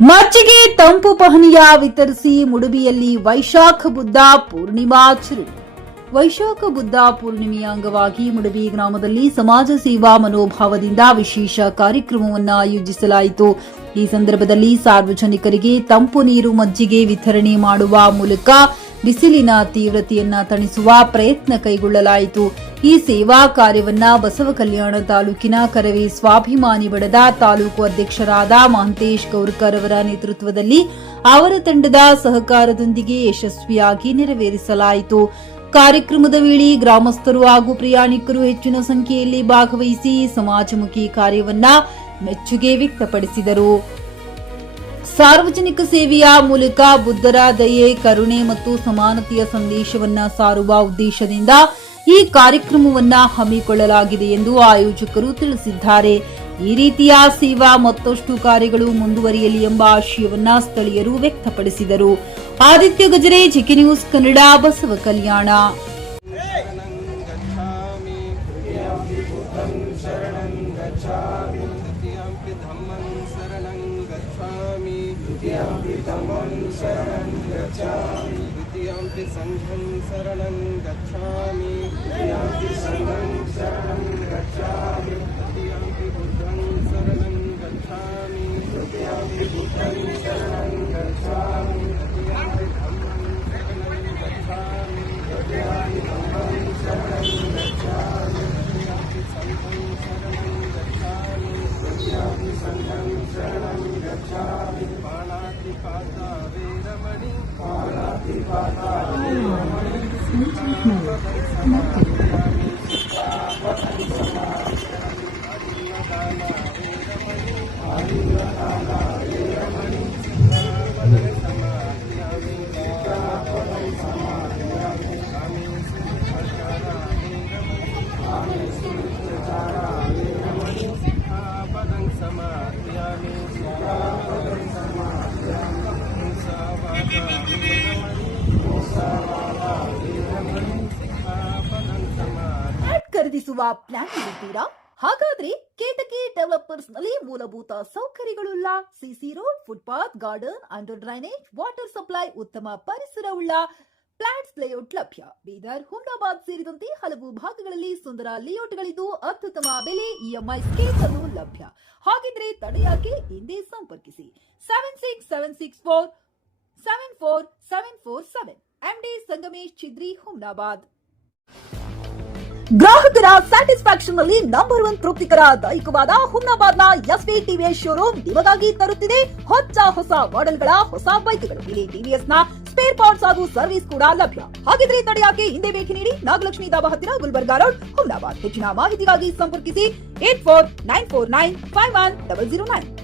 ಮಜ್ಜಿಗೆ ತಂಪು ಪಾನೀಯ ವಿತರಿಸಿ ಮುಡುಬಿಯಲ್ಲಿ ವೈಶಾಖ ಬುದ್ಧ ಪೂರ್ಣಿಮಾಚರಣೆ. ವೈಶಾಖ ಬುದ್ಧ ಪೂರ್ಣಿಮೆಯ ಅಂಗವಾಗಿ ಮುಡುಬಿ ಗ್ರಾಮದಲ್ಲಿ ಸಮಾಜ ಸೇವಾ ಮನೋಭಾವದಿಂದ ವಿಶೇಷ ಕಾರ್ಯಕ್ರಮವನ್ನು ಆಯೋಜಿಸಲಾಯಿತು. ಈ ಸಂದರ್ಭದಲ್ಲಿ ಸಾರ್ವಜನಿಕರಿಗೆ ತಂಪು ನೀರು ಮಜ್ಜಿಗೆ ವಿತರಣೆ ಮಾಡುವ ಮೂಲಕ ಬಿಸಿಲಿನ ತೀವ್ರತೆಯನ್ನ ತಣಿಸುವ ಪ್ರಯತ್ನ ಕೈಗೊಳ್ಳಲಾಯಿತು. ಈ ಸೇವಾ ಕಾರ್ಯವನ್ನ ಬಸವಕಲ್ಯಾಣ ತಾಲೂಕಿನ ಕರವೇ ಸ್ವಾಭಿಮಾನಿ ಬಣದ ತಾಲೂಕು ಅಧ್ಯಕ್ಷರಾದ ಮಹಂತೇಶ್ ಗೌರ್ಕರ್ ಅವರ ನೇತೃತ್ವದಲ್ಲಿ ಅವರ ತಂಡದ ಸಹಕಾರದೊಂದಿಗೆ ಯಶಸ್ವಿಯಾಗಿ ನೆರವೇರಿಸಲಾಯಿತು. ಕಾರ್ಯಕ್ರಮದ ವೇಳೆ ಗ್ರಾಮಸ್ಥರು ಹಾಗೂ ಪ್ರಯಾಣಿಕರು ಹೆಚ್ಚಿನ ಸಂಖ್ಯೆಯಲ್ಲಿ ಭಾಗವಹಿಸಿ ಸಮಾಜಮುಖಿ ಕಾರ್ಯವನ್ನ ಮೆಚ್ಚುಗೆ ವ್ಯಕ್ತಪಡಿಸಿದರು. ಸಾರ್ವಜನಿಕ ಸೇವೆಯ ಮೂಲಕ ಬುದ್ಧರ ದಯೆ, ಕರುಣೆ ಮತ್ತು ಸಮಾನತೆಯ ಸಂದೇಶವನ್ನ ಸಾರುವ ಉದ್ದೇಶದಿಂದ ಈ ಕಾರ್ಯಕ್ರಮವನ್ನ ಹಮ್ಮಿಕೊಳ್ಳಲಾಗಿದೆ ಎಂದು ಆಯೋಜಕರು ತಿಳಿಸಿದ್ದಾರೆ. ಈ ರೀತಿಯ ಸೇವಾ ಮತ್ತಷ್ಟು ಕಾರ್ಯಗಳು ಮುಂದುವರಿಯಲಿ ಎಂಬ ಆಶಯವನ್ನ ಸ್ಥಳೀಯರು ವ್ಯಕ್ತಪಡಿಸಿದರು. ಆದಿತ್ಯ ಗಜರೆ, ಜಿಕೆ ನ್ಯೂಸ್ ಕನ್ನಡ, ಬಸವ ಕಲ್ಯಾಣ. द्वितीयम्पि संघं शरणं गच्छामि, तृतीयम्पि संघं शरणं गच्छामि, तृतीयम्पि बुद्धं शरणं गच्छामि, तृतीयम्पि बुद्धं शरणं गच्छामि, तृतीयम्पि धम्मं शरणं गच्छामि, तृतीयम्पि धम्मं शरणं गच्छामि, तृतीयम्पि संघं शरणं गच्छामि, तृतीयम्पि संघं शरणं गच्छामि. पाणातिपाता वेरमणि, पाणातिपाता वेरमणि, सिक्खापदं समादयामि, सिक्खापदं समादयामि, आदिन्नदाना वेरमणि, सिक्खापदं समादयामि, सिक्खापदं समादयामि, कामेषु विचारा वेरमणि, कामेषु विचारा वेरमणि, सिक्खापदं समादयामि, सिक्खापदं ಖರೀದಿಸುವ ಪ್ಲಾನ್ ಇರುತ್ತೀರಾ? ಹಾಗಾದ್ರೆ ಕೇತಕಿ ಡೆವಲಪರ್ಸ್ ನಲ್ಲಿ ಮೂಲಭೂತ ಸೌಕರ್ಯಗಳುಳ್ಳ CC road, footpath, garden, under drainage, water supply, ಉತ್ತಮ ಪರಿಸರವುಳ್ಳ ಫ್ಲಾಟ್ಸ್ ಲೇಔಟ್ ಲಭ್ಯ. ಬೀದರ್, ಹುಮ್ನಾಬಾದ್ ಸೇರಿದಂತೆ ಹಲವು ಭಾಗಗಳಲ್ಲಿ ಸುಂದರ ಲೇಔಟ್ಗಳಿದ್ದು ಅತ್ಯುತ್ತಮ ಬೆಲೆ, ಇಎಂಐ ಸ್ಕೀಮ್ಸ್ ಅನ್ನು ಲಭ್ಯ. ಹಾಗಿದ್ರೆ ತಡೆಯಾಕೆ? ಹಿಂದೆ ಸಂಪರ್ಕಿಸಿ 7676474747 ಎಂಡಿ ಸಂಗಮೇಶ್ ಚಿದ್ರಿ, ಹುಮ್ನಾಬಾದ್. ಗ್ರಾಹಕರ ಸ್ಯಾಟಿಸ್ಫ್ಯಾಕ್ಷನ್ ನಲ್ಲಿ ನಂಬರ್ 1 ತೃಪ್ತಿಕರ ದೈಹಿಕವಾದ ಹುಮ್ನಾಬಾದ್ನ ಎಸ್ವಿ ಟಿವಿಎಸ್ ಶೋರೂಮ್ ನಿಮಗಾಗಿ ತರುತ್ತಿದೆ ಹೊಸ ಮಾಡೆಲ್ಗಳ ಹೊಸ ಬೈಕ್ಗಳು. ಇಲ್ಲಿ ಟಿವಿಎಸ್ ನ ಸ್ಪೇರ್ ಪಾರ್ಟ್ಸ್ ಹಾಗೂ ಸರ್ವಿಸ್ ಕೂಡ ಲಭ್ಯ. ಹಾಗಿದ್ರೆ ತಡೆಯಾಕೆ? ಹಿಂದೆ ಭೇಟಿ ನೀಡಿ, ನಾಗಲಕ್ಷ್ಮಿ ದಾಬಾ ಹತ್ತಿರ, ಗುಲ್ಬರ್ಗಾ ರೋಡ್, ಹುಮ್ನಾಬಾದ್. ಹೆಚ್ಚಿನ ಮಾಹಿತಿಗಾಗಿ ಸಂಪರ್ಕಿಸಿ 8494951009.